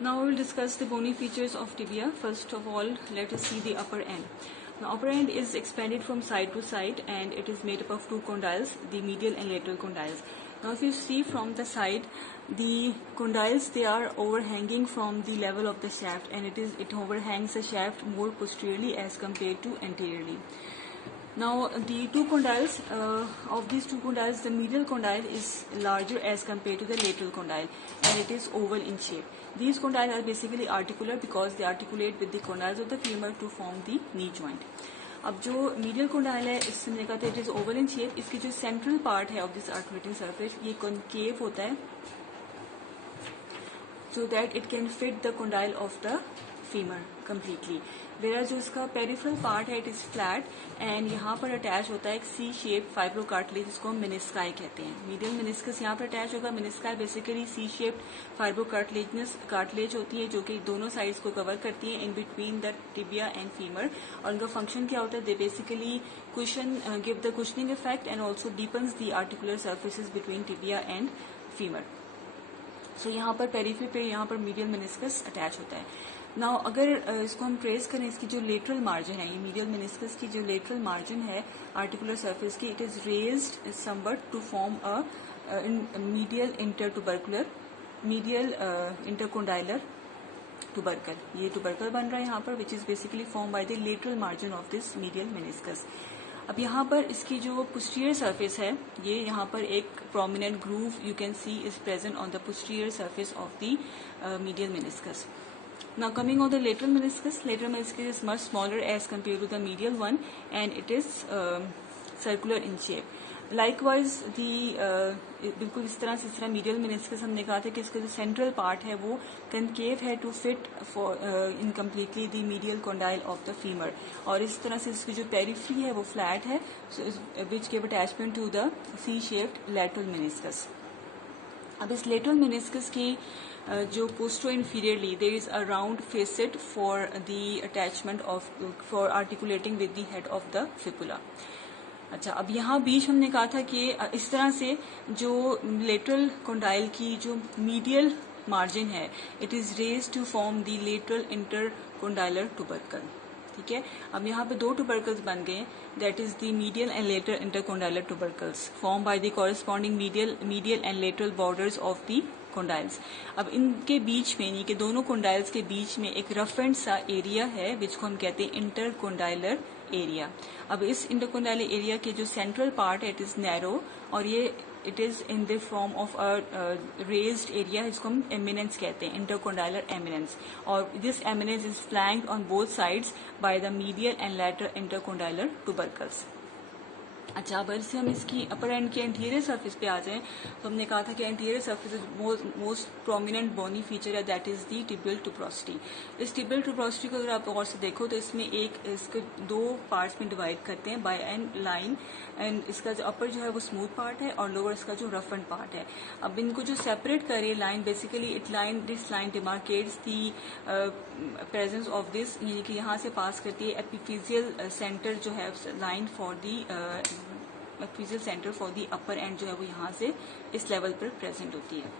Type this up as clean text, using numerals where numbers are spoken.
Now we will discuss the bony features of tibia. First of all, let us see the upper end. The upper end is expanded from side to side and it is made up of two condyles, the medial and lateral condyles. Now if you see from the side, the condyles, they are overhanging from the level of the shaft, and it overhangs the shaft more posteriorly as compared to anteriorly. Now the two condyles, of these two condyles, the medial condyle is larger as compared to the lateral condyle, and it is oval in shape. These condyles are basically articular because they articulate with the condyles of the femur to form the knee joint. अब जो medial condyle है, इससे हमने कहा था it is oval in shape. इसकी जो central part है ऑफ दिस आर्टिकुलेटिंग सरफेस, ये कॉनकेव होता है so that it can fit the condyle of the femur completely. Whereas जो इसका पेरिफेरल पार्ट है, इट इज फ्लैट एंड यहाँ पर अटैच होता है एक सी शेप फाइब्रोकार्टिलेज, जिसको हम मेनिस्काई कहते हैं. मीडियल मेनिस्कस यहाँ पर अटैच होगा. मेनिस्काई बेसिकली सी शेप्ड फाइब्रोकार्टिलेजनस कार्टिलेज होती है जो कि दोनों साइड्स को कवर करती है in between the tibia and femur. और उनका फंक्शन क्या होता है, they basically cushion give the cushioning effect and also deepens the articular surfaces between tibia and femur. So यहाँ पर पेरिफेरी पे यहाँ पर मीडियल मेनिस्कस अटैच होता है. नाउ अगर इसको हम ट्रेस करें, इसकी जो लेटरल मार्जिन है, ये मीडियल मेनिस्कस की जो लेटरल मार्जिन है आर्टिकुलर सरफेस की, it is raised somewhat to form a medial intertubercular, medial intercondylar tubercle. ये tubercle बन रहा है यहाँ पर, which is basically form by the lateral margin of this medial meniscus. अब यहाँ पर इसकी जो पोस्टीरियर सरफेस है, ये यहाँ पर एक prominent groove you can see is present on the posterior surface of the medial meniscus. Now coming on the lateral meniscus is much smaller as compared to the medial one, and it is circular in shape. Likewise बिल्कुल इस तरह medial meniscus हमने कहा था कि इसका जो central part है वो कनकेव है to fit for in completely the medial condyle of the femur, और इस तरह से इसकी जो पेरिफेरी है वो फ्लैट है which give attachment to the C shaped lateral meniscus. अब इस लेटरल मेनिस्कस की जो posteroinferiorly there is a round facet for the attachment of for articulating with the head of the fibula. अच्छा, अब यहाँ बीच हमने कहा था कि इस तरह से जो लेटरल कंडाइल की जो मीडियल मार्जिन है, it is raise to form the lateral intercondylar tubercle. ठीक है, अब यहाँ पे दो टुबरकल्स बन गए, that is the medial and lateral intercondylar tubercles form by the corresponding medial and lateral borders of the condyles. अब इनके बीच में, यानी कि दोनों कंडाइल्स के बीच में एक रफ एंड सा एरिया है विच को हम कहते हैं इंटरकोंडाइलर एरिया. अब इस इंटरकोंडाइलर एरिया के जो सेंट्रल पार्ट है, इट इज नैरो, और ये it is in the form of a raised area, इसको हम एमिनेंस कहते हैं, इंटरकोंडाइलर एमिनेंस. और this eminence is flanked on both sides by the medial and lateral intercondylar tubercles. अच्छा, अब इससे हम इसकी अपर एंड के एंटीरियर सरफेस पे आ जाएं, तो हमने कहा था कि anterior surface most prominent bony feature है, दैट इज दी टिबियल टुब्रोसिटी. इस टिबियल टुब्रोसिटी को अगर आप गौर से देखो तो इसमें इसके दो पार्ट्स में डिवाइड करते हैं बाय एन लाइन, एंड इसका जो अपर जो है वो स्मूथ पार्ट है और लोअर इसका जो रफ एंड पार्ट है. अब इनको जो सेपरेट कर रही है line, basically this line demarcates the presence of this, यानी कि यहाँ से पास करती है एपिफिजियल सेंटर जो है line for the epiphyseal centre for the upper end जो है वो यहाँ से इस लेवल पर प्रेजेंट होती है.